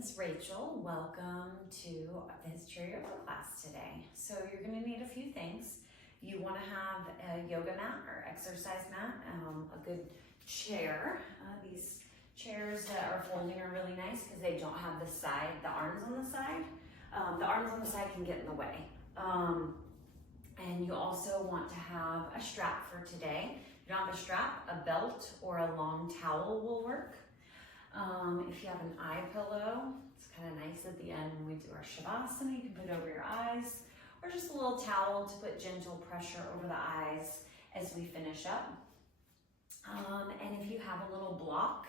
is Rachel. Welcome to the History Yoga class today. So you're going to need a few things. You want to have a yoga mat or exercise mat, a good chair. These chairs that are folding are really nice because they don't have the arms on the side. The arms on the side can get in the way. And you also want to have a strap for today. If you don't have a strap, a belt or a long towel will work. If you have an eye pillow, it's kind of nice at the end when we do our Shavasana, you can put it over your eyes, or just a little towel to put gentle pressure over the eyes as we finish up. And if you have a little block,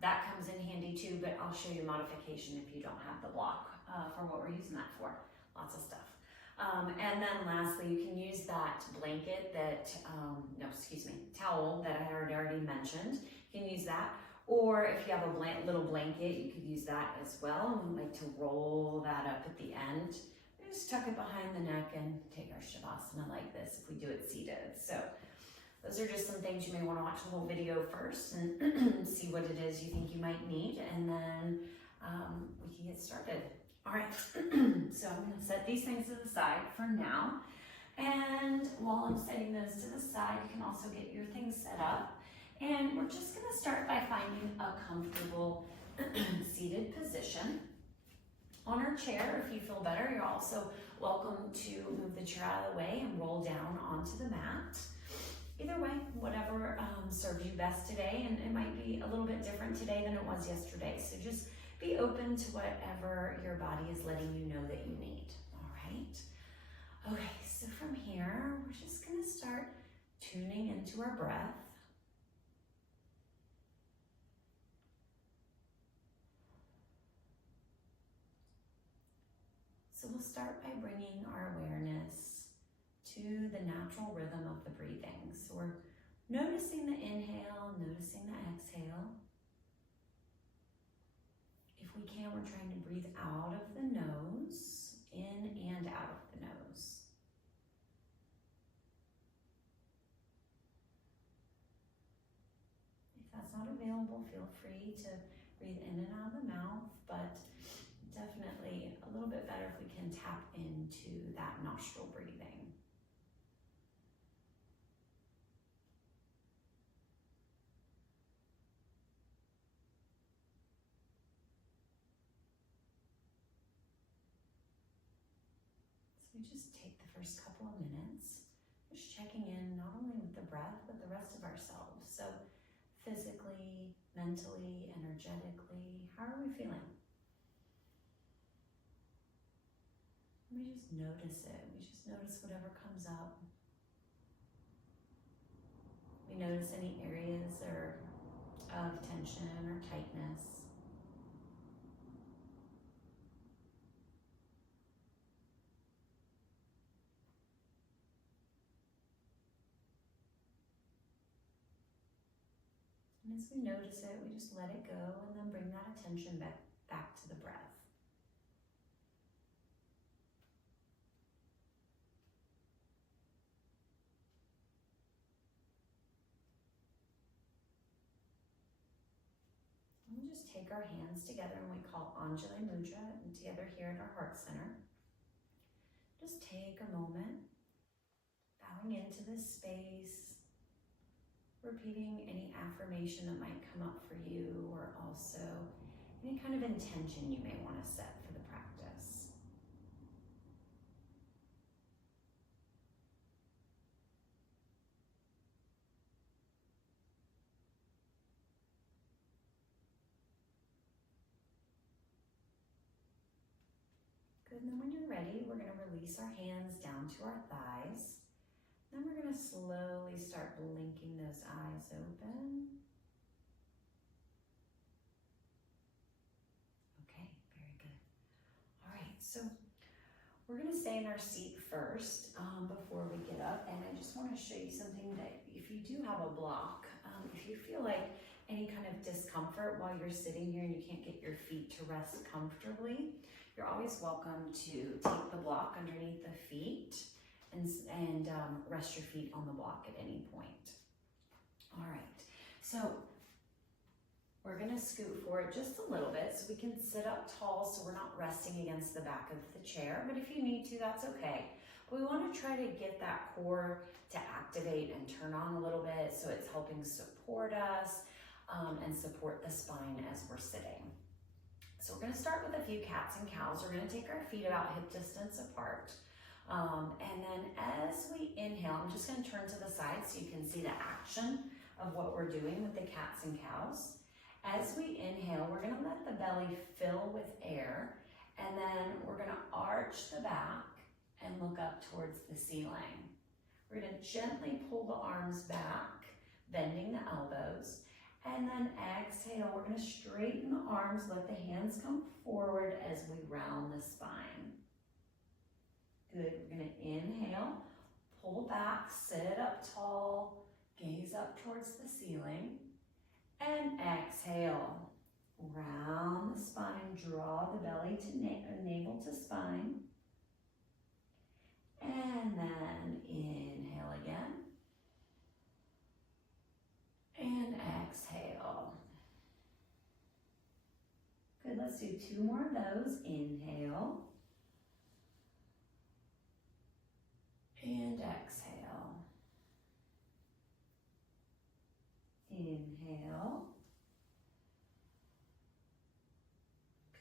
that comes in handy too, but I'll show you modification if you don't have the block for what we're using that for. Lots of stuff. And then lastly, you can use that blanket that, towel that I already mentioned. You can use that. Or if you have a little blanket, you could use that as well. And we like to roll that up at the end. We just tuck it behind the neck and take our Shavasana like this if we do it seated. So those are just some things you may want to watch the whole video first and see what it is you think you might need. And then we can get started. All right, so I'm going to set these things to the side for now. And while I'm setting those to the side, you can also get your things set up. And we're just going to start by finding a comfortable seated position. On our chair, if you feel better, you're also welcome to move the chair out of the way and roll down onto the mat. Either way, whatever serves you best today, and it might be a little bit different today than it was yesterday. So just be open to whatever your body is letting you know that you need. All right. Okay, so from here, we're just going to start tuning into our breath. So we'll start by bringing our awareness to the natural rhythm of the breathing. So we're noticing the inhale, noticing the exhale. If we can, we're trying to breathe out of the nose, in and out of the nose. If that's not available, feel free to breathe in and out of the mouth, but definitely a little bit better if we can tap into that nostril breathing. So we just take the first couple of minutes, just checking in not only with the breath, but the rest of ourselves. So physically, mentally, energetically, how are we feeling? We just notice it. We just notice whatever comes up. We notice any areas of tension or tightness. And as we notice it, we just let it go and then bring that attention back to the breath. We just take our hands together and we call Anjali Mudra and together here in our heart center. Just take a moment, bowing into this space, repeating any affirmation that might come up for you, or also any kind of intention you may want to set for the practice. Good, and then when you're ready, we're going to release our hands down to our thighs. Then we're going to slowly start blinking those eyes open. Okay, very good. All right, so we're going to stay in our seat first before we get up. And I just want to show you something that if you do have a block, if you feel like any kind of discomfort while you're sitting here and you can't get your feet to rest comfortably, you're always welcome to take the block underneath the feet and rest your feet on the block at any point. All right, so We're gonna scoot forward just a little bit so we can sit up tall so we're not resting against the back of the chair, but if you need to, that's okay. But we wanna try to get that core to activate and turn on a little bit so it's helping support us and support the spine as we're sitting. So we're gonna start with a few cats and cows. We're gonna take our feet about hip distance apart. And then as we inhale, I'm just gonna turn to the side so you can see the action of what we're doing with the cats and cows. As we inhale, we're gonna let the belly fill with air, and then we're gonna arch the back and look up towards the ceiling. We're gonna gently pull the arms back, bending the elbows, and then exhale. We're gonna straighten the arms, let the hands come forward as we round the spine. Good, we're gonna inhale, pull back, sit up tall, gaze up towards the ceiling, and exhale. Round the spine, draw the belly to navel to spine, and then inhale again, and exhale. Good, let's do 2 more of those. Inhale, and exhale. Inhale.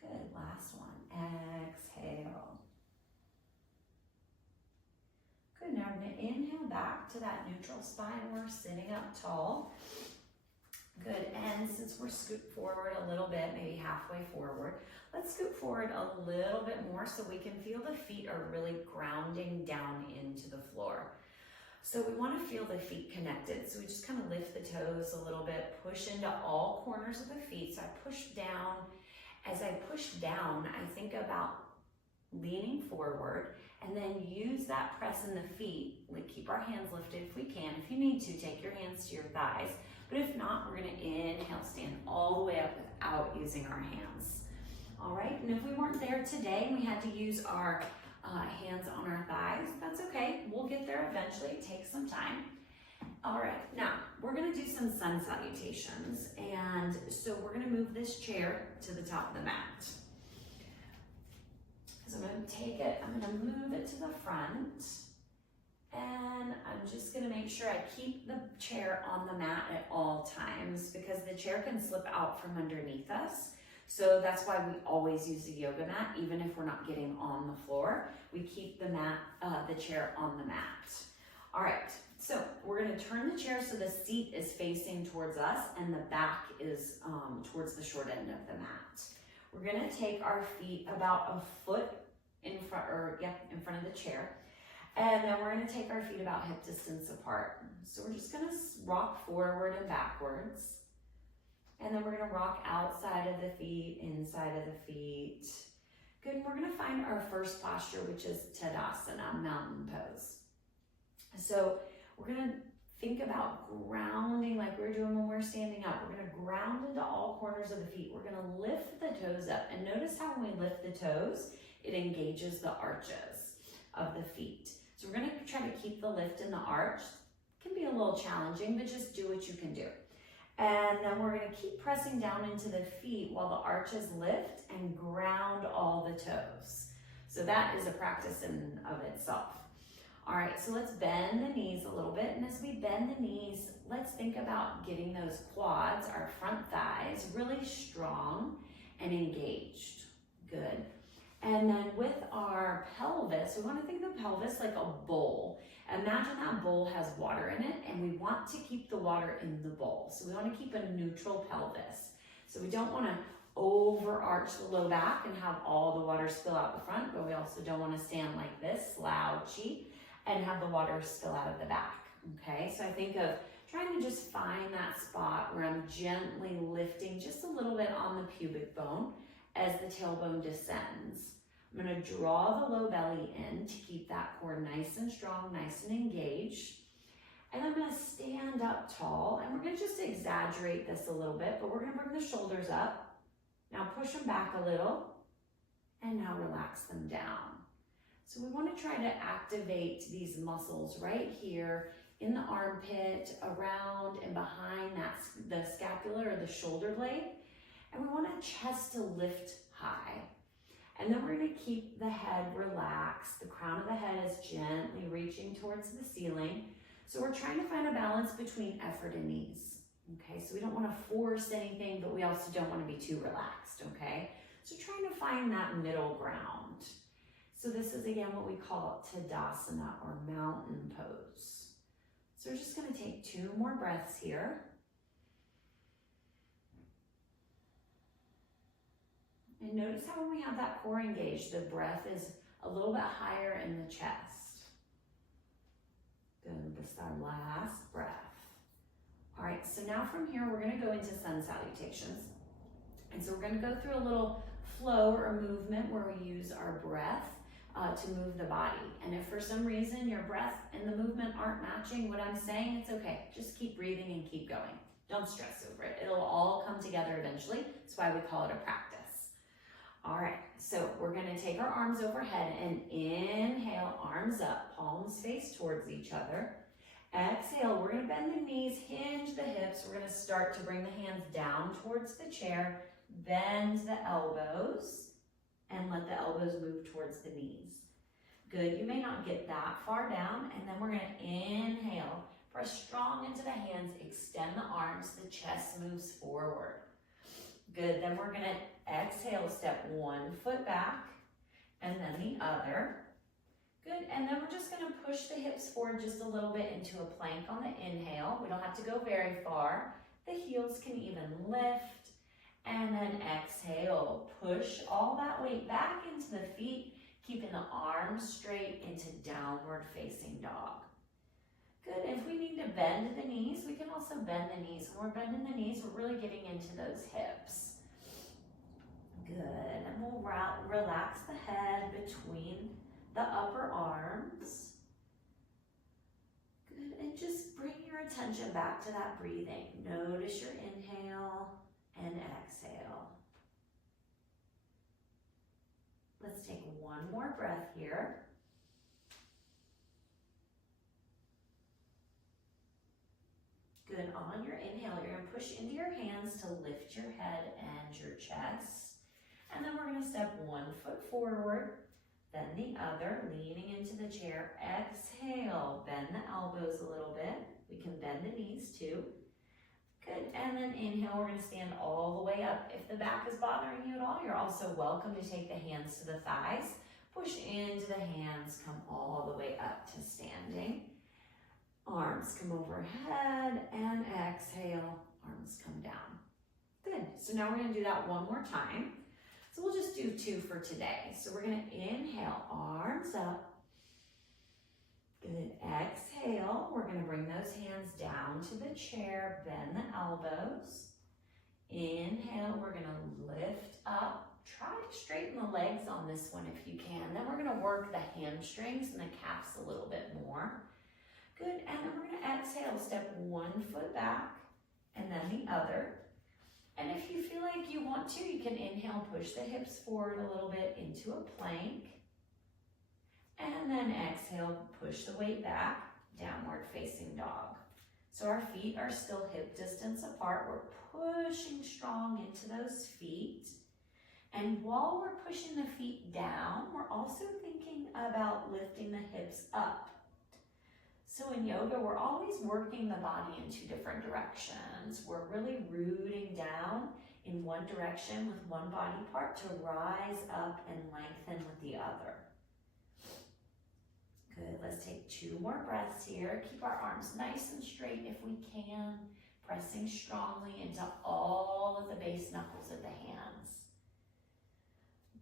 Good, last one. Exhale. Good, now we're gonna inhale back to that neutral spine. We're sitting up tall. Good, and since we're scooped forward a little bit, maybe halfway forward, let's scoot forward a little bit more so we can feel the feet are really grounding down into the floor. So we want to feel the feet connected. So we just kind of lift the toes a little bit, push into all corners of the feet. So I push down. As I push down, I think about leaning forward and then use that press in the feet. Like keep our hands lifted if we can. If you need to, take your hands to your thighs. But if not, we're gonna inhale, stand all the way up without using our hands. All right, and if we weren't there today and we had to use our hands on our thighs, that's okay. We'll get there eventually, it takes some time. All right, now we're gonna do some sun salutations. And so we're gonna move this chair to the top of the mat. So I'm gonna take it, I'm gonna move it to the front. And I'm just gonna make sure I keep the chair on the mat at all times because the chair can slip out from underneath us. So that's why we always use the yoga mat, even if we're not getting on the floor. We keep the chair on the mat. All right, so we're gonna turn the chair so the seat is facing towards us and the back is towards the short end of the mat. We're gonna take our feet about a foot in front of the chair. And then we're gonna take our feet about hip distance apart. So we're just gonna rock forward and backwards. And then we're gonna rock outside of the feet, inside of the feet. Good, and we're gonna find our first posture, which is Tadasana, mountain pose. So we're gonna think about grounding like we're doing when we're standing up. We're gonna ground into all corners of the feet. We're gonna lift the toes up. And notice how when we lift the toes, it engages the arches of the feet. So we're gonna try to keep the lift in the arch. It can be a little challenging, but just do what you can do. And then we're gonna keep pressing down into the feet while the arches lift and ground all the toes. So that is a practice in of itself. All right, so let's bend the knees a little bit. And as we bend the knees, let's think about getting those quads, our front thighs, really strong and engaged. Good. And then with our pelvis, we want to think of the pelvis like a bowl. Imagine that bowl has water in it, and we want to keep the water in the bowl. So we want to keep a neutral pelvis. So we don't want to overarch the low back and have all the water spill out the front, but we also don't want to stand like this, slouchy, and have the water spill out of the back. Okay, so I think of trying to just find that spot where I'm gently lifting just a little bit on the pubic bone as the tailbone descends. I'm gonna draw the low belly in to keep that core nice and strong, nice and engaged. And I'm gonna stand up tall, and we're gonna just exaggerate this a little bit, but we're gonna bring the shoulders up. Now push them back a little, and now relax them down. So we wanna try to activate these muscles right here in the armpit, around and behind that's the scapula or the shoulder blade. And we want our chest to lift high. And then we're going to keep the head relaxed. The crown of the head is gently reaching towards the ceiling. So we're trying to find a balance between effort and ease. Okay, so we don't want to force anything, but we also don't want to be too relaxed, okay? So trying to find that middle ground. So this is again what we call Tadasana or mountain pose. So we're just going to take 2 more breaths here. And notice how when we have that core engaged, the breath is a little bit higher in the chest. Good, this is our last breath. All right, so now from here, we're gonna go into sun salutations. And so we're gonna go through a little flow or movement where we use our breath to move the body. And if for some reason your breath and the movement aren't matching what I'm saying, it's okay. Just keep breathing and keep going. Don't stress over it. It'll all come together eventually. That's why we call it a practice. All right, so we're gonna take our arms overhead and inhale, arms up, palms face towards each other. Exhale, we're gonna bend the knees, hinge the hips. We're gonna start to bring the hands down towards the chair, bend the elbows, and let the elbows move towards the knees. Good, you may not get that far down, and then we're gonna inhale, press strong into the hands, extend the arms, the chest moves forward. Good, then we're gonna exhale, step 1 foot back, and then the other. Good, and then we're just gonna push the hips forward just a little bit into a plank on the inhale. We don't have to go very far. The heels can even lift. And then exhale, push all that weight back into the feet, keeping the arms straight into downward facing dog. Good, if we need to bend the knees, we can also bend the knees. When we're bending the knees, we're really getting into those hips. Good, and we'll relax the head between the upper arms. Good, and just bring your attention back to that breathing. Notice your inhale and exhale. Let's take 1 more breath here. Good, on your inhale, you're gonna push into your hands to lift your head and your chest. And then we're gonna step 1 foot forward, then the other, leaning into the chair. Exhale, bend the elbows a little bit. We can bend the knees too. Good, and then inhale, we're gonna stand all the way up. If the back is bothering you at all, you're also welcome to take the hands to the thighs. Push into the hands, come all the way up to standing. Arms come overhead and exhale, arms come down. Good, so now we're gonna do that 1 more time. So we'll just do 2 for today. So we're gonna inhale, arms up. Good, exhale, we're gonna bring those hands down to the chair, bend the elbows. Inhale, we're gonna lift up. Try to straighten the legs on this one if you can. Then we're gonna work the hamstrings and the calves a little bit more. Good, and then we're gonna exhale, step 1 foot back, and then the other. And if you feel like you want to, you can inhale, push the hips forward a little bit into a plank. And then exhale, push the weight back, downward facing dog. So our feet are still hip distance apart. We're pushing strong into those feet. And while we're pushing the feet down, we're also thinking about lifting the hips up. So in yoga, we're always working the body in 2 different directions. We're really rooting down in one direction with one body part to rise up and lengthen with the other. Good, let's take 2 more breaths here. Keep our arms nice and straight if we can, pressing strongly into all of the base knuckles of the hands.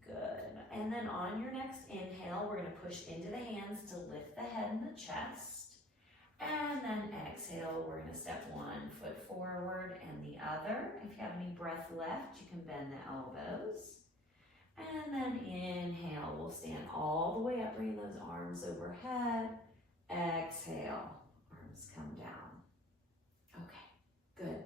Good, and then on your next inhale, we're gonna push into the hands to lift the head and the chest. And then exhale, we're gonna step 1 foot forward and the other. If you have any breath left, you can bend the elbows. And then inhale, we'll stand all the way up, bring those arms overhead. Exhale, arms come down. Okay, good.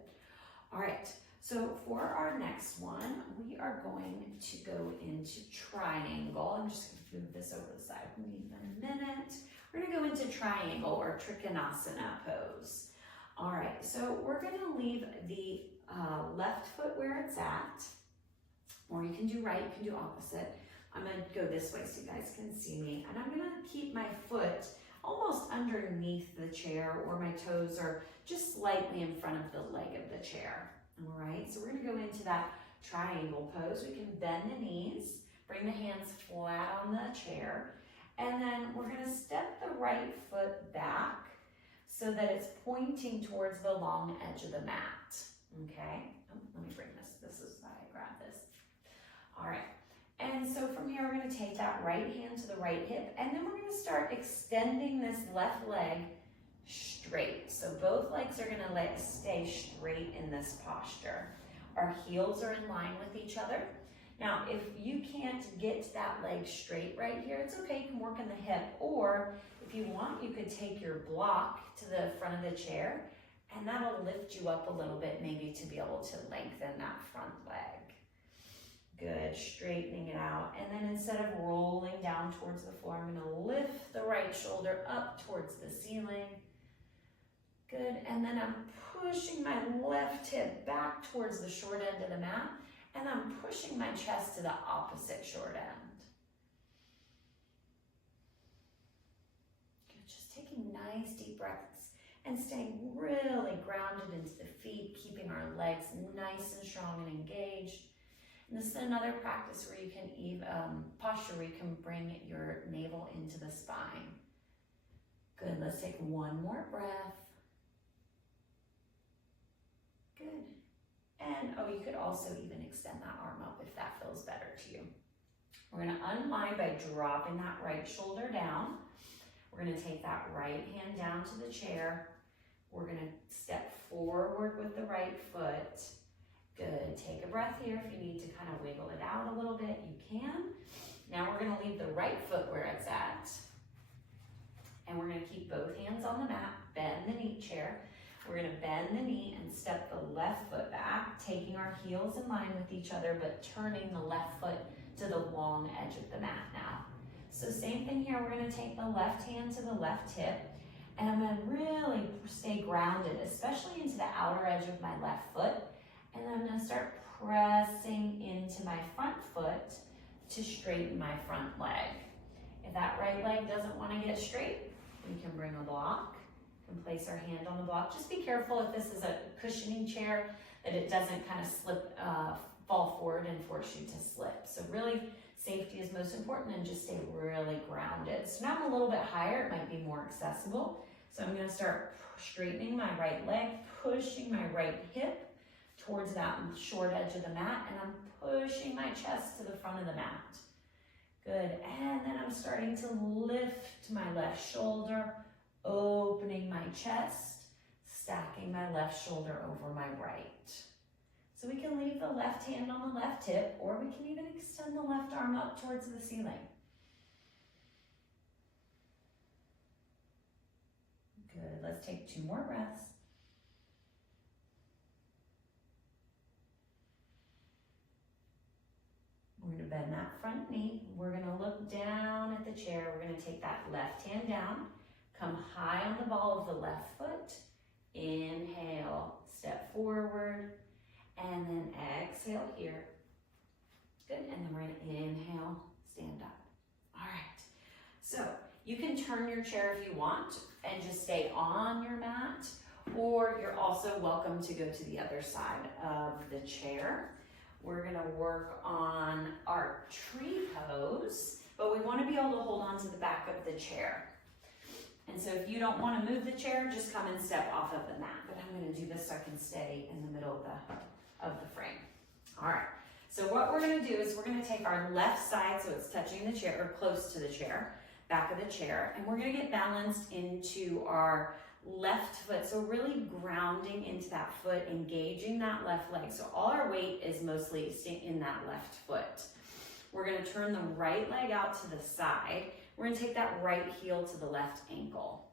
All right, So for our next one, we are going to go into triangle. I'm just going to move this over the side. We need a minute. We're going to go into triangle or Trikonasana pose. All right, so we're going to leave the left foot where it's at, or you can do right, you can do opposite. I'm going to go this way so you guys can see me, and I'm going to keep my foot almost underneath the chair, or my toes are just slightly in front of the leg of the chair. All right, so we're going to go into that triangle pose. We can bend the knees, bring the hands flat on the chair, and then we're going to step the right foot back so that it's pointing towards the long edge of the mat. Okay, let me bring this. This is why I grabbed this. All right, and so from here, we're going to take that right hand to the right hip, and then we're going to start extending this left leg straight. So both legs are going to stay straight in this posture. Our heels are in line with each other. Now, if you can't get that leg straight right here, it's okay, you can work in the hip, or if you want, you could take your block to the front of the chair, and that'll lift you up a little bit, maybe to be able to lengthen that front leg. Good, straightening it out, and then instead of rolling down towards the floor, I'm gonna lift the right shoulder up towards the ceiling. Good, and then I'm pushing my left hip back towards the short end of the mat, and I'm pushing my chest to the opposite short end. Good, just taking nice deep breaths and staying really grounded into the feet, keeping our legs nice and strong and engaged. And this is another practice where you can posture where you can bring your navel into the spine. Good, let's take one more breath. Good. And you could also even extend that arm up if that feels better to you. We're going to unwind by dropping that right shoulder down. We're going to take that right hand down to the chair. We're going to step forward with the right foot. Good. Take a breath here. If you need to kind of wiggle it out a little bit, you can. Now we're going to leave the right foot where it's at. And we're going to keep both hands on the mat, bend the knee chair. We're going to bend the knee and step the left foot back, taking our heels in line with each other, but turning the left foot to the long edge of the mat now. So same thing here, we're going to take the left hand to the left hip, and I'm going to really stay grounded, especially into the outer edge of my left foot, and then I'm going to start pressing into my front foot to straighten my front leg. If that right leg doesn't want to get straight, we can bring a block and place our hand on the block. Just be careful if this is a cushioning chair that it doesn't kind of slip, fall forward and force you to slip. So really, safety is most important, and just stay really grounded. So now I'm a little bit higher, it might be more accessible. So I'm gonna start straightening my right leg, pushing my right hip towards that short edge of the mat, and I'm pushing my chest to the front of the mat. Good, and then I'm starting to lift my left shoulder, opening my chest, stacking my left shoulder over my right. So we can leave the left hand on the left hip, or we can even extend the left arm up towards the ceiling. Good, let's take 2 more breaths. We're going to bend that front knee. We're going to look down at the chair. We're going to take that left hand down, come high on the ball of the left foot. Inhale, step forward, and then exhale here. Good, and then we're going to inhale, stand up. All right, so you can turn your chair if you want and just stay on your mat, or you're also welcome to go to the other side of the chair. We're going to work on our tree pose, but we want to be able to hold on to the back of the chair. And so if you don't want to move the chair, just come and step off of the mat. But I'm going to do this so I can stay in the middle of the frame. All right. So what we're going to do is we're going to take our left side, so it's touching the chair, or close to the chair, back of the chair, and we're going to get balanced into our left foot. So really grounding into that foot, engaging that left leg. So all our weight is mostly in that left foot. We're going to turn the right leg out to the side. We're going to take that right heel to the left ankle.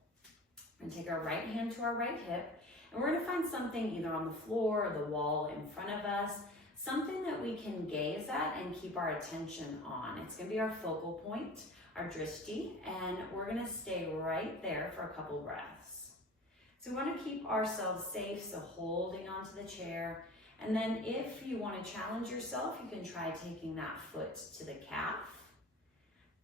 We're going to take our right hand to our right hip, And we're gonna find something either on the floor or the wall in front of us, something that we can gaze at and keep our attention on. It's gonna be our focal point, our drishti, and we're gonna stay right there for a couple breaths. So we wanna keep ourselves safe, so holding onto the chair. And then if you wanna challenge yourself, you can try taking that foot to the calf.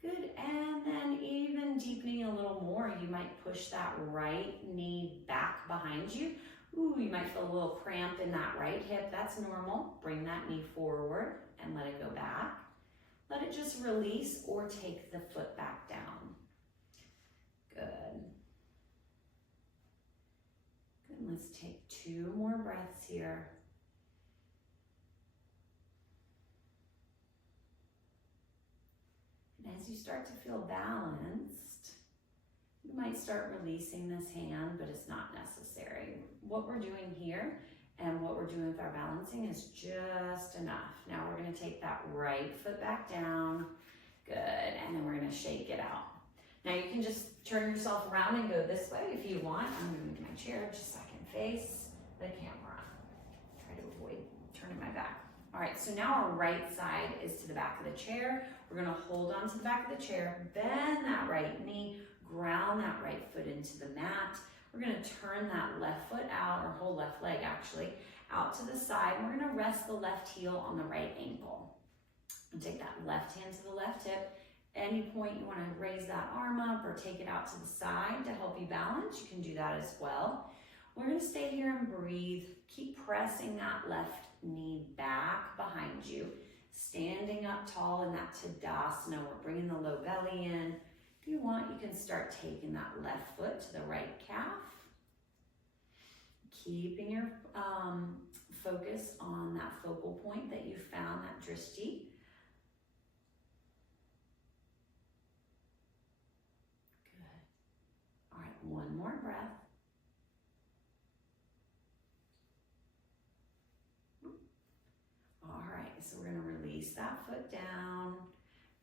Good, and then even deepening a little more, you might push that right knee back behind you. Ooh, you might feel a little cramp in that right hip. That's normal. Bring that knee forward and let it go back. Let it just release or take the foot back down. Good. Good, let's take 2 more breaths here. And as you start to feel balanced, you might start releasing this hand, but it's not necessary. What we're doing here and what we're doing with our balancing is just enough. Now we're gonna take that right foot back down. Good, and then we're gonna shake it out. Now you can just turn yourself around and go this way if you want. I'm gonna move my chair just so I can face the camera. Try to avoid turning my back. All right, so now our right side is to the back of the chair. We're gonna hold on to the back of the chair, bend that right knee, ground that right foot into the mat. We're gonna turn that left foot out, or whole left leg actually, out to the side. We're gonna rest the left heel on the right ankle. And take that left hand to the left hip. Any point you wanna raise that arm up or take it out to the side to help you balance, you can do that as well. We're gonna stay here and breathe. Keep pressing that left knee back behind you. Standing up tall in that Tadasana. We're bringing the low belly in. If you want, you can start taking that left foot to the right calf. Keeping your focus on that focal point that you found, that drishti. Good. All right, 1 more breath. All right, so we're gonna release that foot down.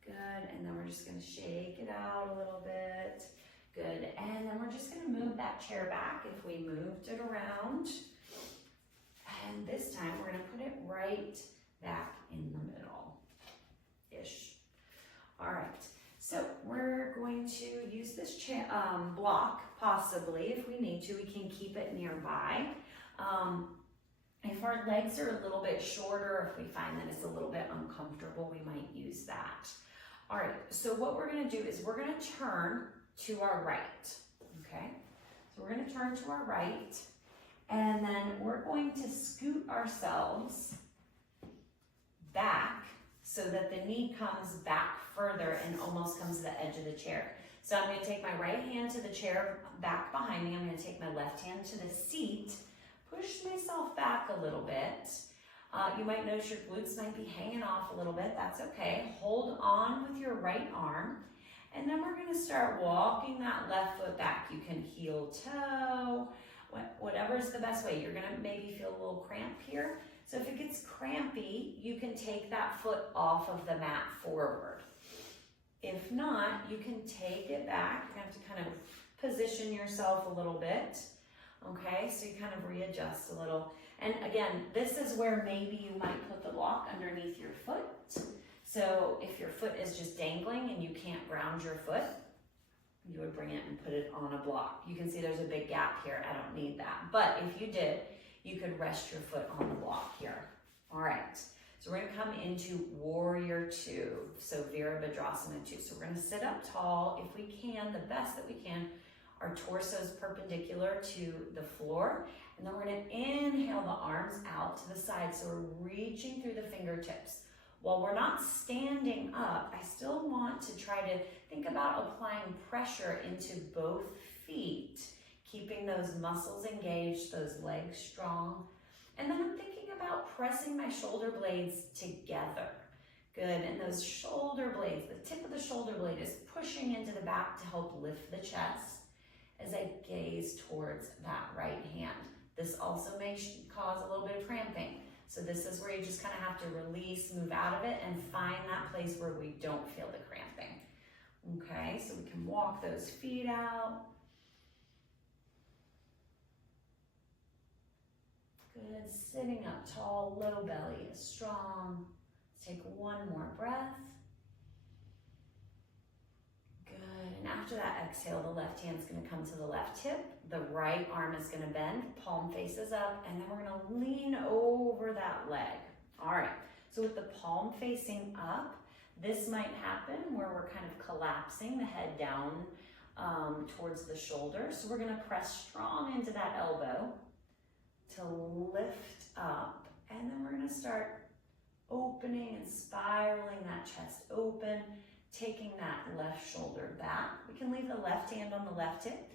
Good, and then we're just gonna shake it out a little bit. Good, and then we're just gonna move that chair back if we moved it around. And this time we're gonna put it right back in the middle-ish. All right, so we're going to use this block, possibly, if we need to. We can keep it nearby. If our legs are a little bit shorter, if we find that it's a little bit uncomfortable, we might use that. All right, so what we're gonna do is we're gonna turn to our right, okay? So we're gonna turn to our right, and then we're going to scoot ourselves back so that the knee comes back further and almost comes to the edge of the chair. So I'm gonna take my right hand to the chair back behind me. I'm gonna take my left hand to the seat, push myself back a little bit. You might notice your glutes might be hanging off a little bit. That's okay. Hold on with your right arm. And then we're going to start walking that left foot back. You can heel toe, whatever is the best way. You're going to maybe feel a little cramp here. So if it gets crampy, you can take that foot off of the mat forward. If not, you can take it back. You have to kind of position yourself a little bit. Okay, so you kind of readjust a little. And again, this is where maybe you might put the block underneath your foot. So if your foot is just dangling and you can't ground your foot, you would bring it and put it on a block. You can see there's a big gap here. I don't need that. But if you did, you could rest your foot on the block here. All right, so we're gonna come into Warrior Two. So Virabhadrasana 2. So we're gonna sit up tall if we can, the best that we can. Our torso is perpendicular to the floor. And then we're gonna inhale the arms out to the side. So we're reaching through the fingertips. While we're not standing up, I still want to try to think about applying pressure into both feet, keeping those muscles engaged, those legs strong. And then I'm thinking about pressing my shoulder blades together. Good, and those shoulder blades, the tip of the shoulder blade is pushing into the back to help lift the chest as I gaze towards that right hand. This also may cause a little bit of cramping. So this is where you just kind of have to release, move out of it, and find that place where we don't feel the cramping. Okay, so we can walk those feet out. Good, sitting up tall, low belly is strong. Let's take one more breath. Good, and after that exhale, the left hand's gonna come to the left hip, the right arm is gonna bend, palm faces up, and then we're gonna lean over that leg. All right, so with the palm facing up, this might happen where we're kind of collapsing the head down towards the shoulder. So we're gonna press strong into that elbow to lift up, and then we're gonna start opening and spiraling that chest open, taking that left shoulder back. We can leave the left hand on the left hip,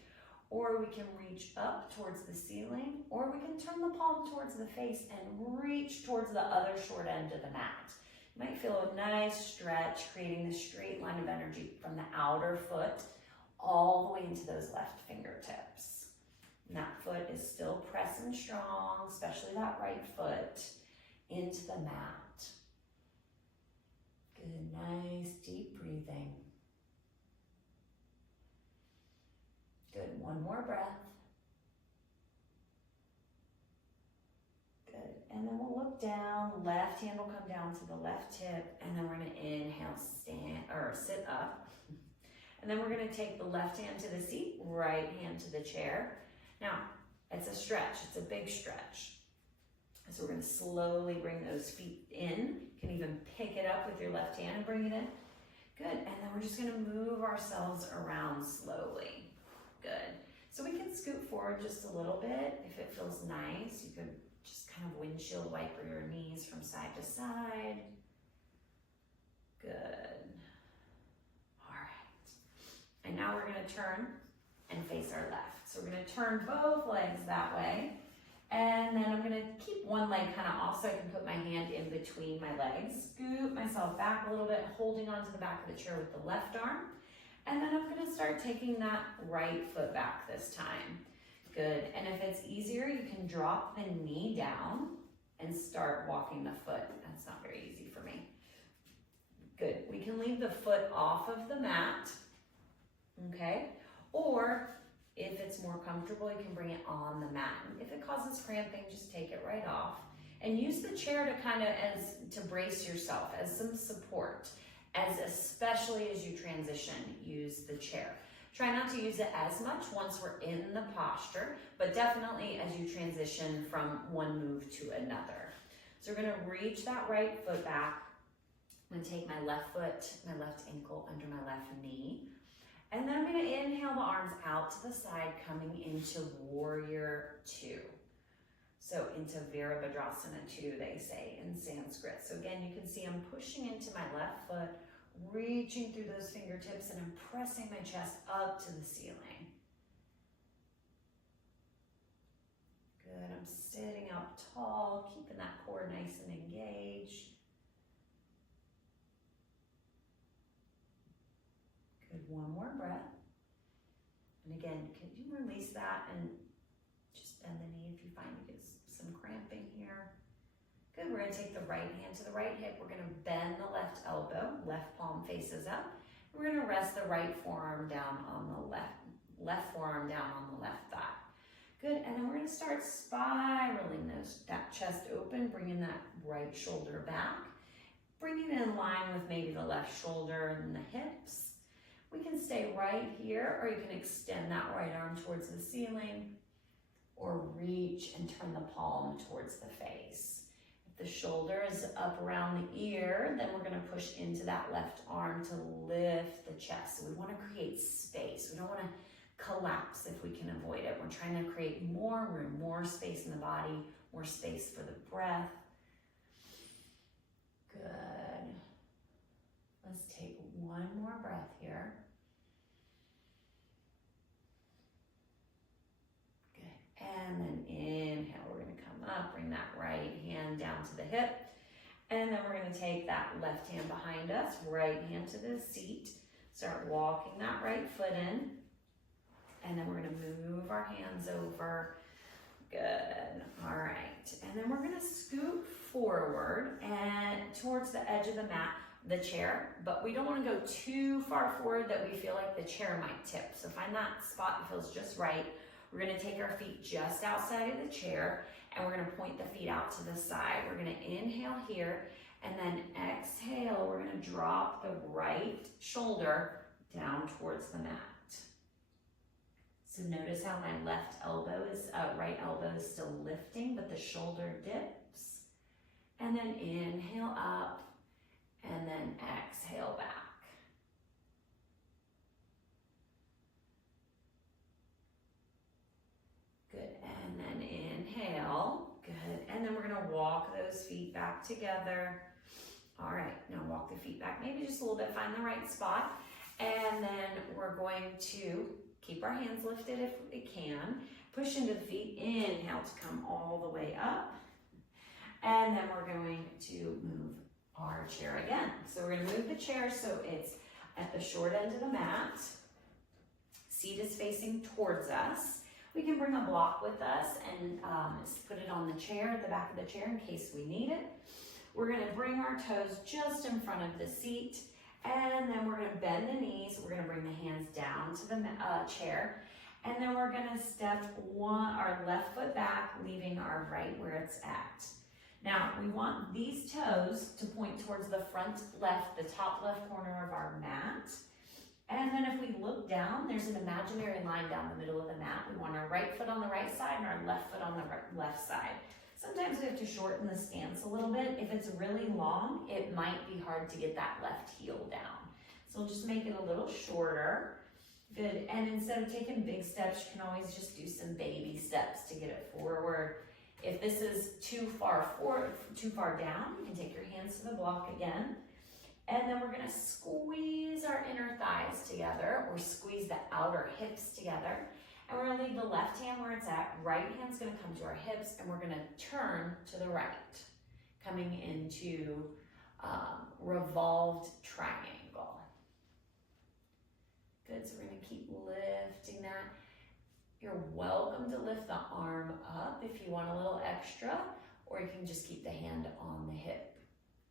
or we can reach up towards the ceiling, or we can turn the palm towards the face and reach towards the other short end of the mat. You might feel a nice stretch, creating the straight line of energy from the outer foot all the way into those left fingertips. And that foot is still pressing strong, especially that right foot, into the mat. Good, nice deep breathing. Good, one more breath. Good, and then we'll look down, left hand will come down to the left hip, and then we're gonna inhale, stand, or sit up. And then we're gonna take the left hand to the seat, right hand to the chair. Now, it's a stretch, it's a big stretch. So we're gonna slowly bring those feet in. You can even pick it up with your left hand and bring it in. Good, and then we're just gonna move ourselves around slowly. Good, so we can scoot forward just a little bit. If it feels nice, you could just kind of windshield wiper your knees from side to side. Good. All right, and now we're gonna turn and face our left. So we're gonna turn both legs that way. And then I'm gonna keep one leg kind of off so I can put my hand in between my legs. Scoot myself back a little bit, holding onto the back of the chair with the left arm. And then I'm gonna start taking that right foot back this time. Good, and if it's easier, you can drop the knee down and start walking the foot. That's not very easy for me. Good, we can leave the foot off of the mat, okay? Or if it's more comfortable, you can bring it on the mat. If it causes cramping, just take it right off. And use the chair to kind of to brace yourself, as some support, especially as you transition, use the chair. Try not to use it as much once we're in the posture, but definitely as you transition from one move to another. So we're gonna reach that right foot back. I'm gonna take my left foot, my left ankle under my left knee. And then I'm gonna inhale the arms out to the side, coming into Warrior Two. So into Virabhadrasana 2, they say in Sanskrit. So again, you can see I'm pushing into my left foot, reaching through those fingertips, and I'm pressing my chest up to the ceiling. Good, I'm sitting up tall, keeping that core nice and engaged. Good, one more breath. And again, can you release that and just bend the knee if you find you get some cramping here. Good, we're gonna take the right hand to the right hip. We're gonna bend the left elbow, left palm faces up. We're gonna rest the right forearm down on the left forearm down on the left thigh. Good, and then we're gonna start spiraling that chest open, bringing that right shoulder back, bringing it in line with maybe the left shoulder and the hips. We can stay right here, or you can extend that right arm towards the ceiling, or reach and turn the palm towards the face. If the shoulder is up around the ear, then we're gonna push into that left arm to lift the chest. So we wanna create space. We don't wanna collapse if we can avoid it. We're trying to create more room, more space in the body, more space for the breath. Good. Let's take one more breath here. Good. And then inhale, we're gonna come up, bring that right hand down to the hip. And then we're gonna take that left hand behind us, right hand to the seat. Start walking that right foot in. And then we're gonna move our hands over. Good, all right. And then we're gonna scoot forward and towards the edge of the mat, the chair, but we don't wanna go too far forward that we feel like the chair might tip. So find that spot that feels just right. We're gonna take our feet just outside of the chair, and we're gonna point the feet out to the side. We're gonna inhale here, and then exhale, we're gonna drop the right shoulder down towards the mat. So notice how my right elbow is still lifting, but the shoulder dips. And then inhale up, and then exhale back. Good, and then inhale, good. And then we're gonna walk those feet back together. All right, now walk the feet back, maybe just a little bit, find the right spot. And then we're going to keep our hands lifted if we can. Push into the feet, inhale to come all the way up. And then we're going to move our chair again. So we're gonna move the chair so it's at the short end of the mat. Seat is facing towards us. We can bring a block with us and put it on the chair, the back of the chair in case we need it. We're gonna bring our toes just in front of the seat, and then we're gonna bend the knees. We're gonna bring the hands down to the chair, and then we're gonna step our left foot back, leaving our right where it's at. Now, we want these toes to point towards the front left, the top left corner of our mat. And then if we look down, there's an imaginary line down the middle of the mat. We want our right foot on the right side and our left foot on the left side. Sometimes we have to shorten the stance a little bit. If it's really long, it might be hard to get that left heel down. So we'll just make it a little shorter. Good, and instead of taking big steps, you can always just do some baby steps to get it forward. If this is too far down, you can take your hands to the block again. And then we're gonna squeeze our inner thighs together, or squeeze the outer hips together. And we're gonna leave the left hand where it's at, right hand's gonna come to our hips, and we're gonna turn to the right, coming into revolved triangle. Good, so we're gonna keep lifting that. You're welcome to lift the arm up if you want a little extra, or you can just keep the hand on the hip.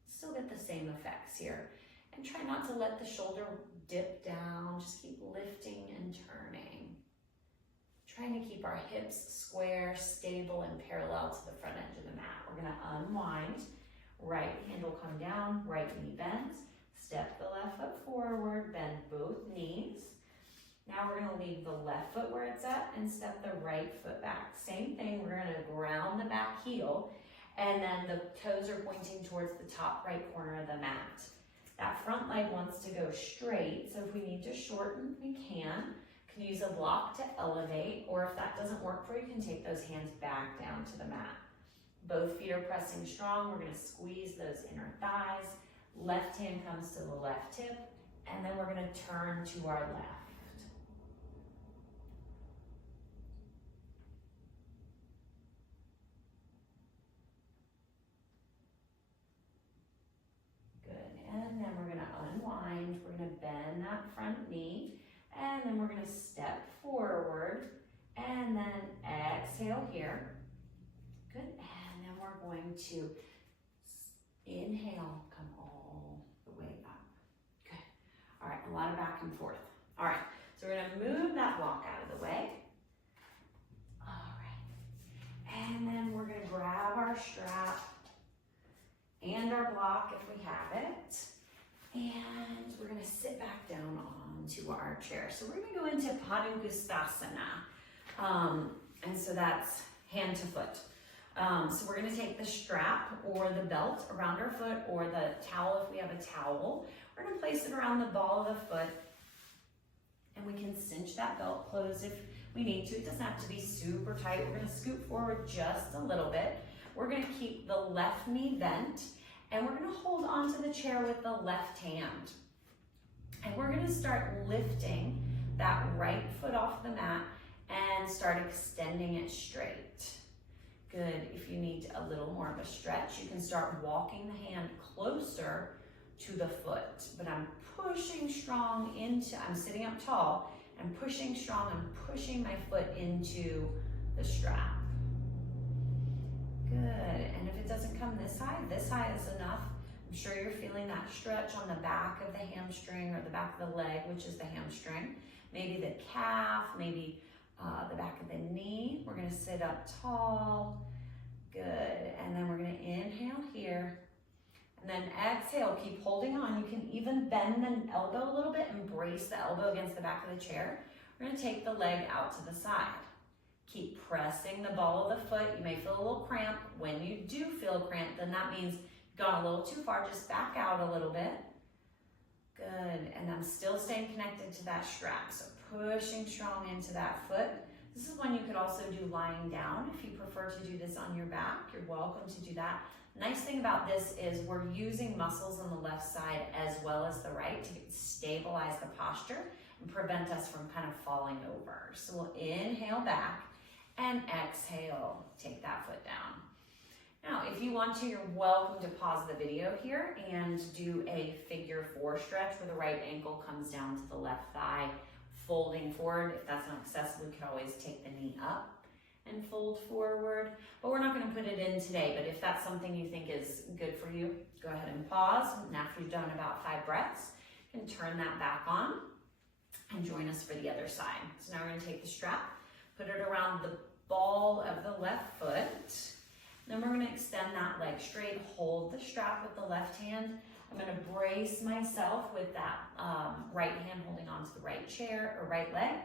Still get the same effects here. And try not to let the shoulder dip down, just keep lifting and turning. Trying to keep our hips square, stable, and parallel to the front edge of the mat. We're gonna unwind, right hand will come down, right knee bends, step the left foot forward, bend both knees. Now we're gonna leave the left foot where it's at and step the right foot back. Same thing, we're gonna ground the back heel, and then the toes are pointing towards the top right corner of the mat. That front leg wants to go straight, so if we need to shorten, we can. You can use a block to elevate, or if that doesn't work for you, you can take those hands back down to the mat. Both feet are pressing strong. We're gonna squeeze those inner thighs. Left hand comes to the left hip, and then we're gonna turn to our left. And then we're gonna unwind, we're gonna bend that front knee, and then we're gonna step forward, and then exhale here. Good, and then we're going to inhale, come all the way up. Good, all right, a lot of back and forth. All right, so we're gonna move that block out of the way. All right, and then we're gonna grab our strap and our block if we have it. And we're gonna sit back down onto our chair. So we're gonna go into Padangusthasana. And so that's hand to foot. So we're gonna take the strap or the belt around our foot, or the towel if we have a towel. We're gonna place it around the ball of the foot, and we can cinch that belt closed if we need to. It doesn't have to be super tight. We're gonna scoot forward just a little bit. We're gonna keep the left knee bent, and we're gonna hold onto the chair with the left hand. And we're gonna start lifting that right foot off the mat and start extending it straight. Good, if you need a little more of a stretch, you can start walking the hand closer to the foot. But I'm pushing strong into, I'm sitting up tall, I'm pushing strong, I'm pushing my foot into the strap. Good, and if it doesn't come this high is enough. I'm sure you're feeling that stretch on the back of the hamstring, or the back of the leg, which is the hamstring. Maybe the calf, maybe the back of the knee. We're gonna sit up tall. Good, and then we're gonna inhale here, and then exhale, keep holding on. You can even bend the elbow a little bit and brace the elbow against the back of the chair. We're gonna take the leg out to the side. Keep pressing the ball of the foot. You may feel a little cramp. When you do feel a cramp, then that means you've gone a little too far. Just back out a little bit. Good, and I'm still staying connected to that strap, so pushing strong into that foot. This is one you could also do lying down. If you prefer to do this on your back, you're welcome to do that. Nice thing about this is we're using muscles on the left side as well as the right to stabilize the posture and prevent us from kind of falling over. So we'll inhale back and exhale, take that foot down. Now, if you want to, you're welcome to pause the video here and do a figure 4 stretch where the right ankle comes down to the left thigh, folding forward. If that's not accessible, you can always take the knee up and fold forward. But we're not going to put it in today, but if that's something you think is good for you, go ahead and pause. And after you've done about 5 breaths, you can turn that back on and join us for the other side. So now we're going to take the strap, put it around the ball of the left foot. Then we're going to extend that leg straight, hold the strap with the left hand. I'm going to brace myself with that right hand holding onto the right chair or right leg,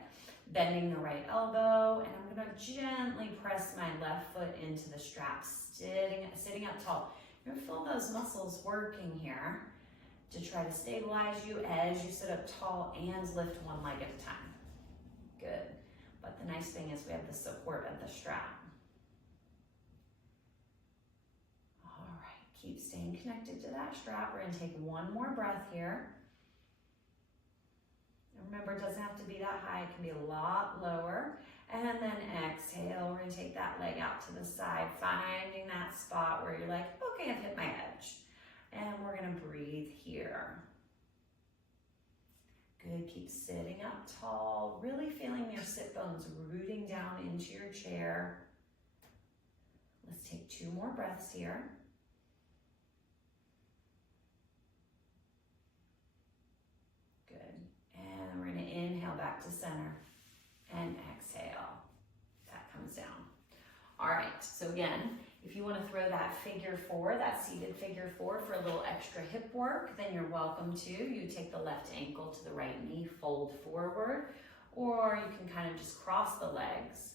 bending the right elbow, and I'm going to gently press my left foot into the strap, sitting up tall. You're going to feel those muscles working here to try to stabilize you as you sit up tall and lift one leg at a time. Good. But the nice thing is we have the support of the strap. Keep staying connected to that strap. We're going to take one more breath here. And remember, it doesn't have to be that high. It can be a lot lower. And then exhale. We're going to take that leg out to the side, finding that spot where you're like, okay, I've hit my edge. And we're going to breathe here. Good. Keep sitting up tall, really feeling your sit bones rooting down into your chair. Let's take 2 more breaths here. And we're going to inhale back to center and exhale. That comes down. All right, so again, if you want to throw that figure 4, that seated figure 4 for a little extra hip work, then you're welcome to. You take the left ankle to the right knee, fold forward, or you can kind of just cross the legs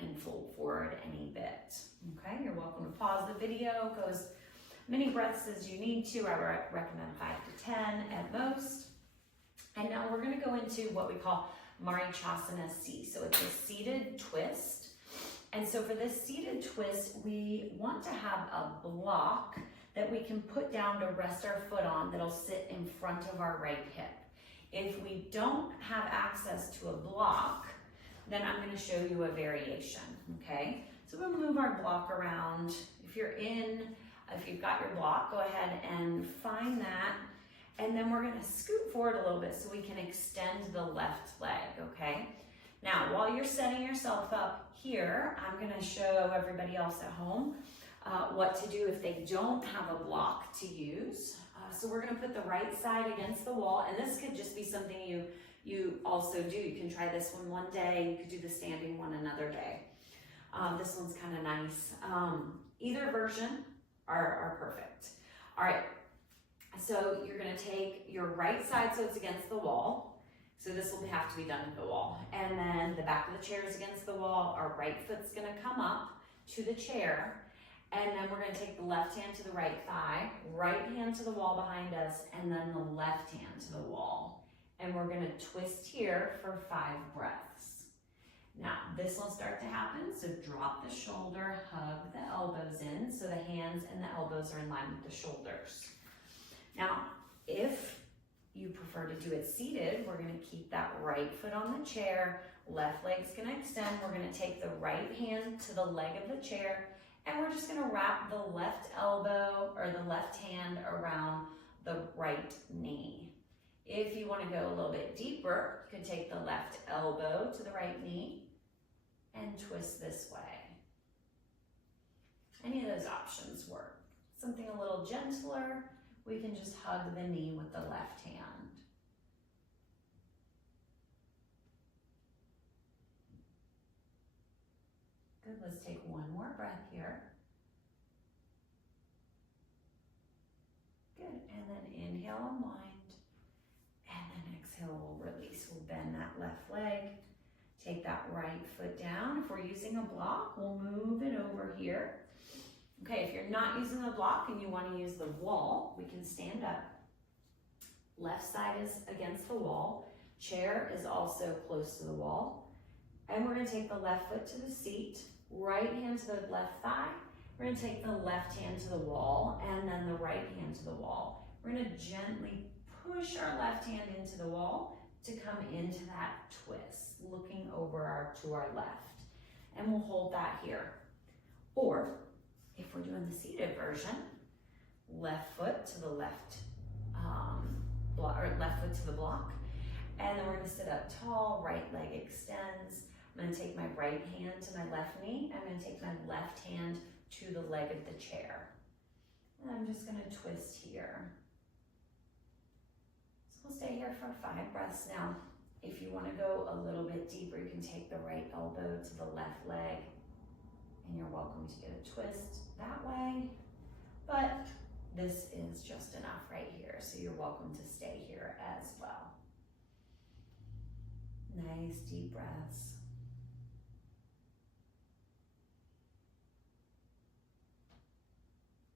and fold forward any bit. Okay, you're welcome to pause the video, go as many breaths as you need to. I recommend 5 to 10 at most. And now we're going to go into what we call Marichasana C. So it's a seated twist. And so for this seated twist, we want to have a block that we can put down to rest our foot on that'll sit in front of our right hip. If we don't have access to a block, then I'm going to show you a variation, okay? So we'll move our block around. If you've got your block, go ahead and find that. And then we're going to scoot forward a little bit so we can extend the left leg, okay? Now, while you're setting yourself up here, I'm going to show everybody else at home what to do if they don't have a block to use. So we're going to put the right side against the wall, and this could just be something you also do. You can try this one day, you could do the standing one another day. This one's kind of nice. Either version are perfect. All right. So you're going to take your right side so it's against the wall. So this will have to be done to the wall. And then the back of the chair is against the wall. Our right foot's going to come up to the chair. And then we're going to take the left hand to the right thigh, right hand to the wall behind us, and then the left hand to the wall. And we're going to twist here for 5 breaths. Now, this will start to happen. So drop the shoulder, hug the elbows in so the hands and the elbows are in line with the shoulders. Now, if you prefer to do it seated, we're going to keep that right foot on the chair, left leg's going to extend. We're going to take the right hand to the leg of the chair, and we're just going to wrap the left elbow or the left hand around the right knee. If you want to go a little bit deeper, you can take the left elbow to the right knee and twist this way. Any of those options work. Something a little gentler, we can just hug the knee with the left hand. Good, let's take one more breath here. Take that right foot down. If we're using a block, we'll move it over here. Okay, if you're not using a block and you want to use the wall, we can stand up. Left side is against the wall. Chair is also close to the wall. And we're going to take the left foot to the seat, right hand to the left thigh. We're going to take the left hand to the wall and then the right hand to the wall. We're going to gently push our left hand into the wall to come into that twist, looking over to our left. And we'll hold that here. Or if we're doing the seated version, left foot to the left, left foot to the block. And then we're going to sit up tall, right leg extends. I'm going to take my right hand to my left knee. I'm going to take my left hand to the leg of the chair. And I'm just going to twist here. So we'll stay here for 5 breaths. Now, if you want to go a little bit deeper, you can take the right elbow to the left leg, and you're welcome to get a twist that way. But this is just enough right here, so you're welcome to stay here as well. Nice deep breaths.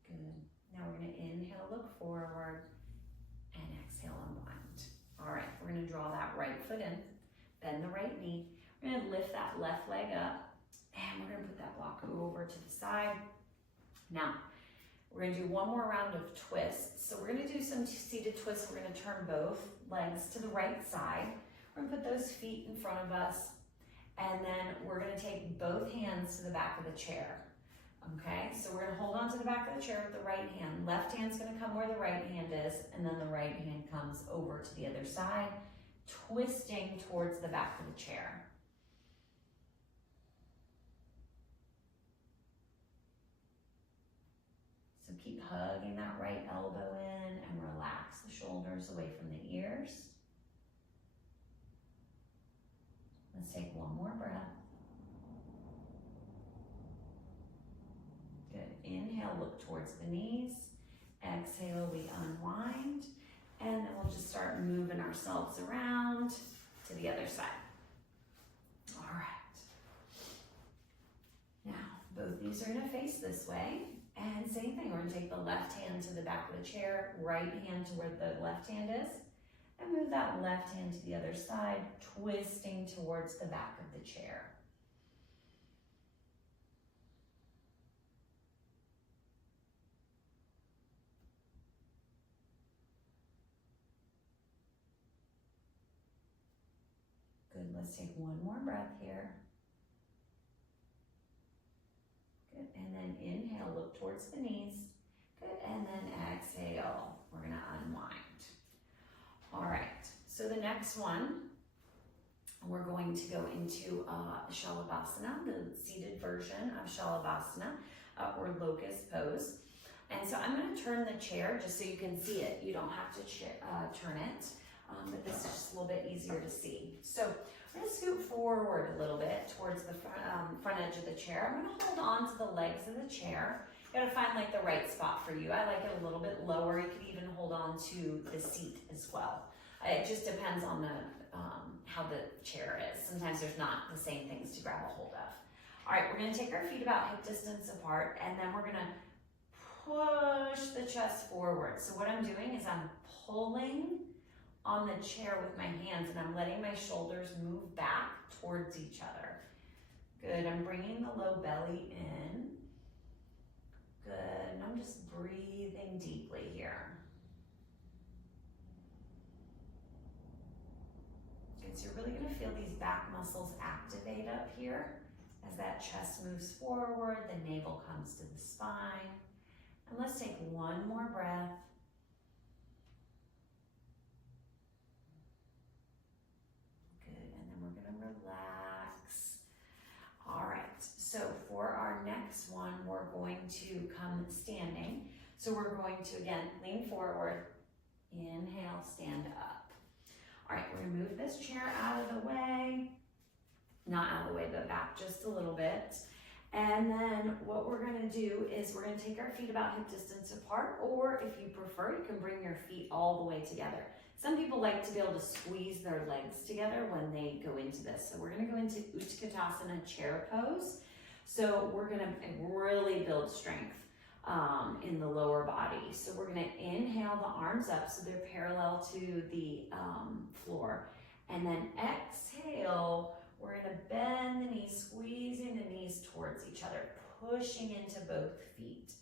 Good. Now we're going to inhale, look forward, and exhale, unwind. All right, we're going to draw that right foot in, bend the right knee. We're going to lift that left leg up, and we're going to put that block over to the side. Now, we're going to do one more round of twists. So we're going to do some seated twists. We're going to turn both legs to the right side. We're going to put those feet in front of us, and then we're going to take both hands to the back of the chair. Okay, so we're going to hold on to the back of the chair with the right hand. Left hand's going to come where the right hand is, and then the right hand comes over to the other side, twisting towards the back of the chair. So keep hugging that right elbow in and relax the shoulders away from the ears. Let's take one more breath. Good. Inhale, look towards the knees. Exhale, we unwind. And then we'll just start moving ourselves around to the other side. All right. Now, both knees are going to face this way. And same thing, we're going to take the left hand to the back of the chair, right hand to where the left hand is. And move that left hand to the other side, twisting towards the back of the chair. Good, let's take one more breath here. Good, and then inhale, look towards the knees. Good, and then exhale, we're gonna unwind. All right, so the next one, we're going to go into Shalabhasana, the seated version of Shalabhasana, or locust pose. And so I'm going to turn the chair just so you can see it. You don't have to turn it, but this is just a little bit easier to see. So I'm going to scoot forward a little bit towards the front edge of the chair. I'm going to hold on to the legs of the chair. You got to find like the right spot for you. I like it a little bit lower. You could even hold on to the seat as well. It just depends on the how the chair is. Sometimes there's not the same things to grab a hold of. All right, we're going to take our feet about hip distance apart, and then we're going to push the chest forward. So what I'm doing is I'm pulling on the chair with my hands, and I'm letting my shoulders move back towards each other. Good, I'm bringing the low belly in. Good, and I'm just breathing deeply here. Good, so you're really gonna feel these back muscles activate up here as that chest moves forward, the navel comes to the spine. And let's take one more breath. Good, and then we're gonna relax. All right, so for our next one, we're going to come standing. So we're going to, again, lean forward, inhale, stand up. All right, we're gonna move this chair out of the way. Not out of the way, but back just a little bit. And then what we're gonna do is we're gonna take our feet about hip distance apart, or if you prefer, you can bring your feet all the way together. Some people like to be able to squeeze their legs together when they go into this. So we're gonna go into Utkatasana chair pose. So we're gonna really build strength in the lower body. So we're gonna inhale the arms up so they're parallel to the floor. And then exhale, we're gonna bend the knees, squeezing the knees towards each other, pushing into both feet.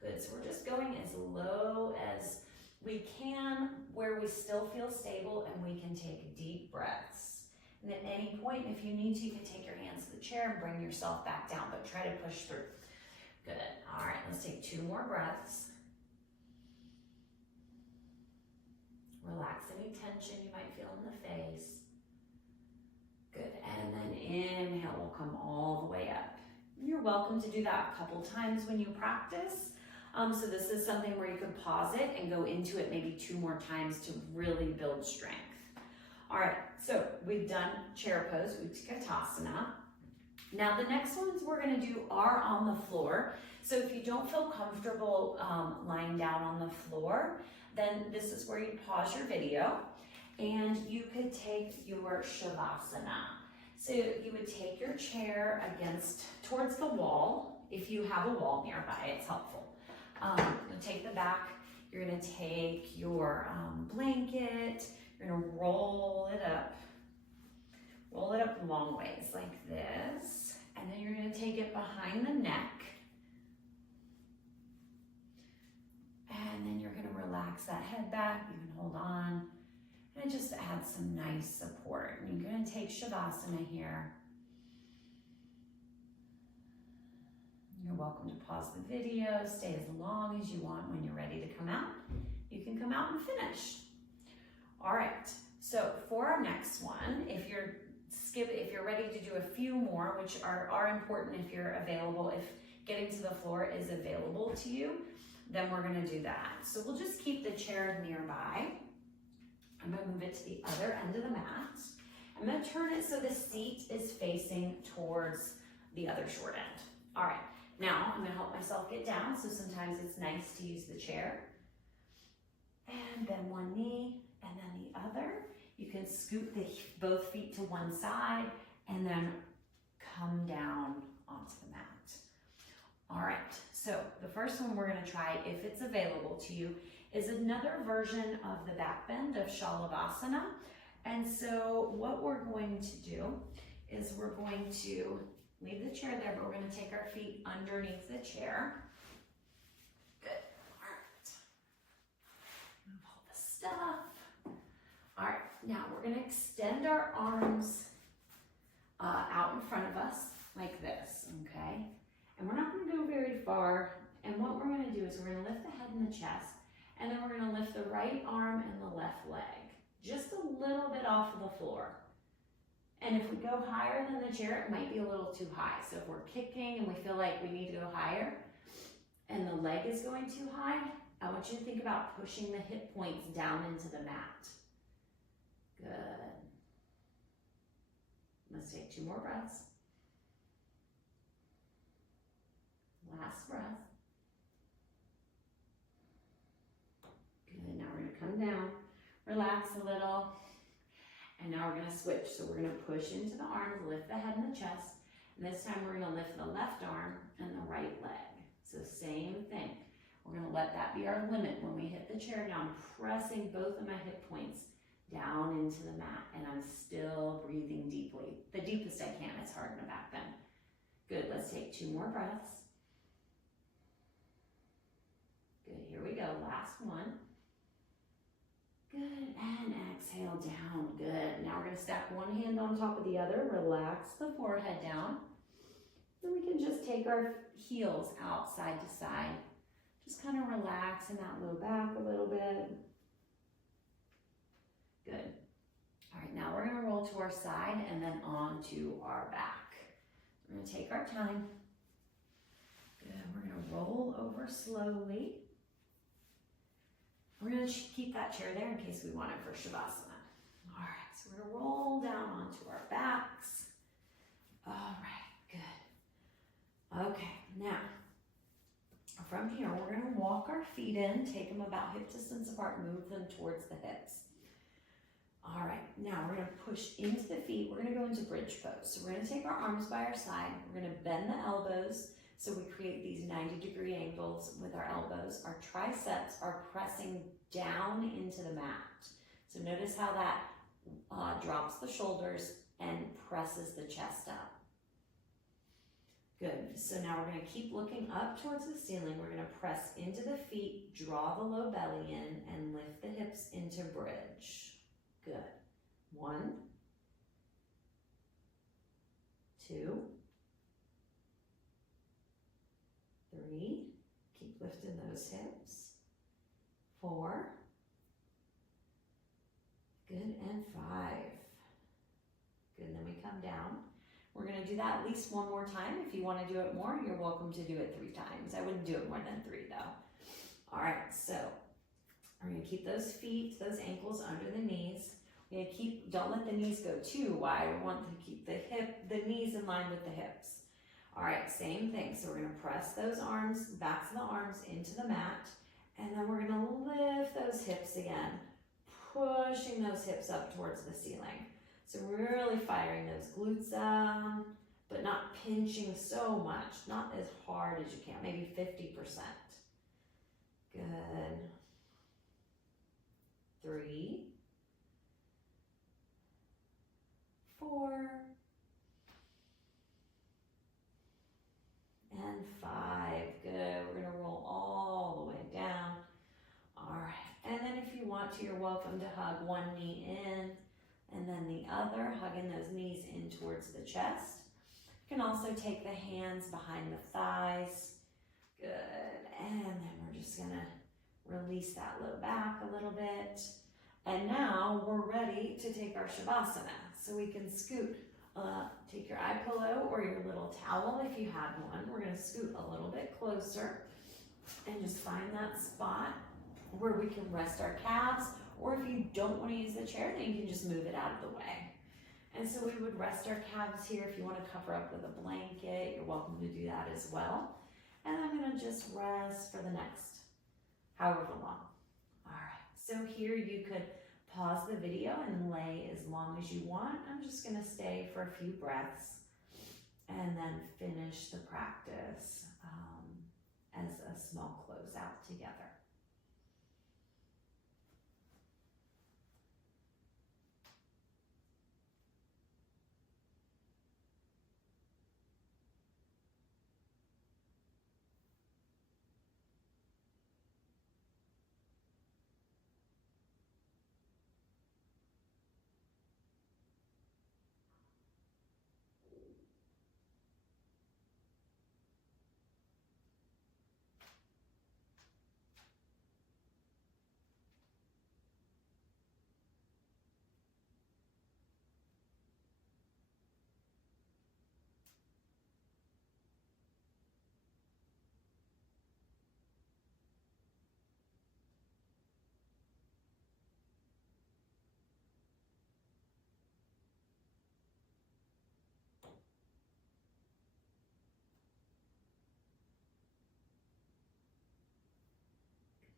Good, so we're just going as low as we can, where we still feel stable and we can take deep breaths. And at any point, if you need to, you can take your hands to the chair and bring yourself back down, but try to push through. Good, all right, let's take 2 more breaths. Relax any tension you might feel in the face. Good, and then inhale, we'll come all the way up. You're welcome to do that a couple times when you practice. So this is something where you could pause it and go into it maybe 2 more times to really build strength. All right, so we've done chair pose, Utkatasana. Now the next ones we're gonna do are on the floor. So if you don't feel comfortable lying down on the floor, then this is where you pause your video and you could take your Shavasana. So you would take your chair towards the wall. If you have a wall nearby, it's helpful. You'll take the back, you're gonna take your blanket, you're gonna roll it up long ways like this, and then you're gonna take it behind the neck, and then you're gonna relax that head back, you can hold on, and it just adds some nice support. And you're gonna take Shavasana here. You're welcome to pause the video, stay as long as you want. When you're ready to come out, you can come out and finish. All right, so for our next one, if you're ready to do a few more, which are important if you're available, if getting to the floor is available to you, then we're gonna do that. So we'll just keep the chair nearby. I'm gonna move it to the other end of the mat. I'm gonna turn it so the seat is facing towards the other short end. All right. Now, I'm gonna help myself get down, so sometimes it's nice to use the chair. And bend one knee, and then the other. You can scoot both feet to one side, and then come down onto the mat. All right, so the first one we're gonna try, if it's available to you, is another version of the back bend of Shalavasana. And so what we're going to do is we're going to leave the chair there, but we're going to take our feet underneath the chair. Good. All right. Move all the stuff. All right. Now we're going to extend our arms out in front of us like this, okay? And we're not going to go very far. And what we're going to do is we're going to lift the head and the chest, and then we're going to lift the right arm and the left leg, just a little bit off of the floor. And if we go higher than the chair, it might be a little too high. So if we're kicking and we feel like we need to go higher and the leg is going too high, I want you to think about pushing the hip points down into the mat. Good. Let's take 2 more breaths. Last breath. Good, now we're gonna come down, relax a little. And now we're gonna switch. So we're gonna push into the arms, lift the head and the chest. And this time we're gonna lift the left arm and the right leg. So same thing. We're gonna let that be our limit. When we hit the chair down, pressing both of my hip points down into the mat. And I'm still breathing deeply. The deepest I can. It's hard in the back bend. Good, let's take 2 more breaths. Good, here we go, last one. Good, and exhale down, good. Now we're gonna stack one hand on top of the other, relax the forehead down. Then we can just take our heels out side to side. Just kind of relax in that low back a little bit. Good. All right, now we're gonna roll to our side and then on to our back. We're gonna take our time. Good, we're gonna roll over slowly. We're going to keep that chair there in case we want it for Shavasana. All right, so we're going to roll down onto our backs. All right, good. Okay, now, from here, we're going to walk our feet in, take them about hip distance apart, move them towards the hips. All right, now we're gonna push into the feet. We're gonna go into bridge pose. So we're gonna take our arms by our side. We're gonna bend the elbows so we create these 90-degree angles with our elbows. Our triceps are pressing down into the mat. So notice how that drops the shoulders and presses the chest up. Good, so now we're gonna keep looking up towards the ceiling. We're gonna press into the feet, draw the low belly in, and lift the hips into bridge. Good. 1, 2, 3, keep lifting those hips. 4, good, and 5. Good, and then we come down. We're gonna do that at least one more time. If you wanna do it more, you're welcome to do it 3 times. I wouldn't do it more than 3 though. All right, so we're gonna keep those feet, those ankles under the knees. We're gonna keep, don't let the knees go too wide. We want to keep the knees in line with the hips. All right, same thing. So we're gonna press those arms, backs of the arms into the mat, and then we're gonna lift those hips again, pushing those hips up towards the ceiling. So really firing those glutes down, but not pinching so much, not as hard as you can, maybe 50%. Good. 3, 4, and 5. Good. We're gonna roll all the way down. All right. And then if you want to, you're welcome to hug one knee in and then the other, hugging those knees in towards the chest. You can also take the hands behind the thighs. Good. And then we're just gonna release that low back a little bit. And now we're ready to take our Shavasana. So we can scoot, take your eye pillow or your little towel if you have one. We're gonna scoot a little bit closer and just find that spot where we can rest our calves, or if you don't want to use the chair, then you can just move it out of the way. And so we would rest our calves here. If you want to cover up with a blanket, you're welcome to do that as well. And I'm going to just rest for the next however long. All right, so here you could pause the video and lay as long as you want. I'm just going to stay for a few breaths and then finish the practice as a small closeout together.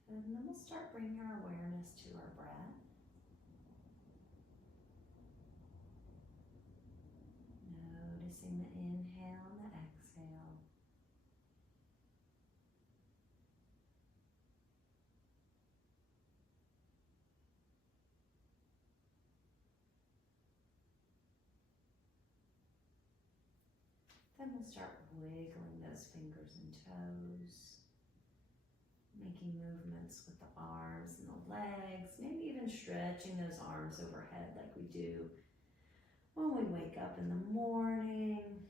And then we'll start bringing our awareness to our breath. Noticing the inhale and the exhale. Then we'll start wiggling those fingers and toes, making movements with the arms and the legs, maybe even stretching those arms overhead like we do when we wake up in the morning.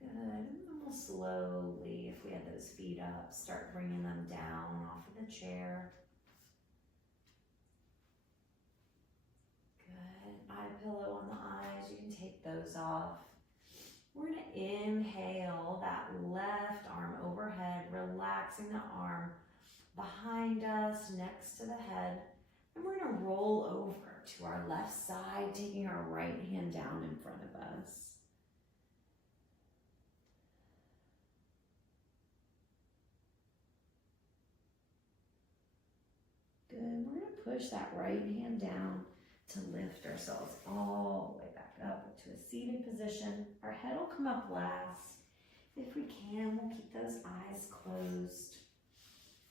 Good, and then we'll slowly, if we have those feet up, start bringing them down off of the chair. Good, eye pillow on the eyes, you can take those off. We're gonna inhale that left arm overhead, relaxing the arm behind us, next to the head. And we're gonna roll over to our left side, taking our right hand down in front of us. Good, we're gonna push that right hand down to lift ourselves all the way back up to a seated position. Our head will come up last. If we can, we'll keep those eyes closed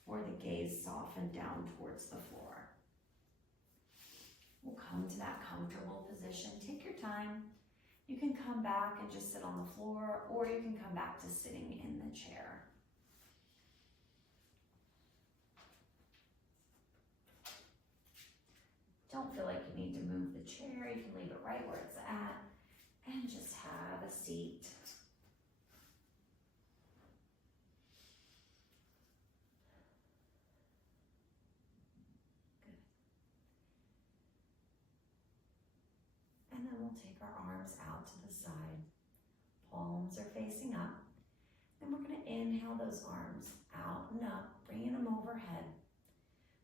or the gaze softened down towards the floor. We'll come to that comfortable position. Take your time. You can come back and just sit on the floor, or you can come back to sitting in the chair. Don't feel like you need to move the chair. You can leave it right where it's at and just have a seat. Good. And then we'll take our arms out to the side. Palms are facing up. Then we're going to inhale those arms out and up, bringing them overhead.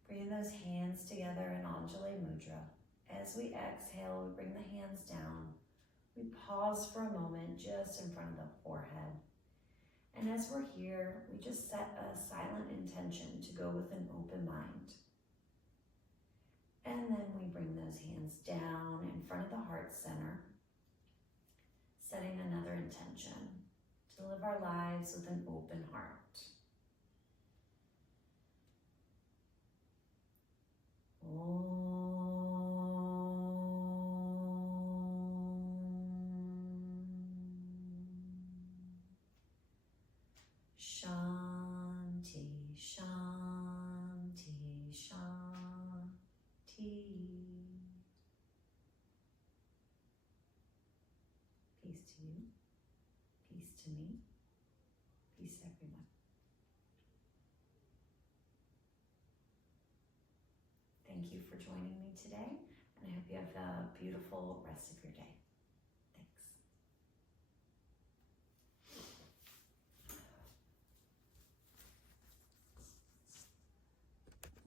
Bringing those hands together in Anjali Mudra. As we exhale, we bring the hands down. We pause for a moment just in front of the forehead. And as we're here, we just set a silent intention to go with an open mind. And then we bring those hands down in front of the heart center, setting another intention to live our lives with an open heart. Shanti, Shanti, Shanti. Peace to you, peace to me, peace to everyone. Thank you for joining me today, and I hope you have a beautiful rest of your day.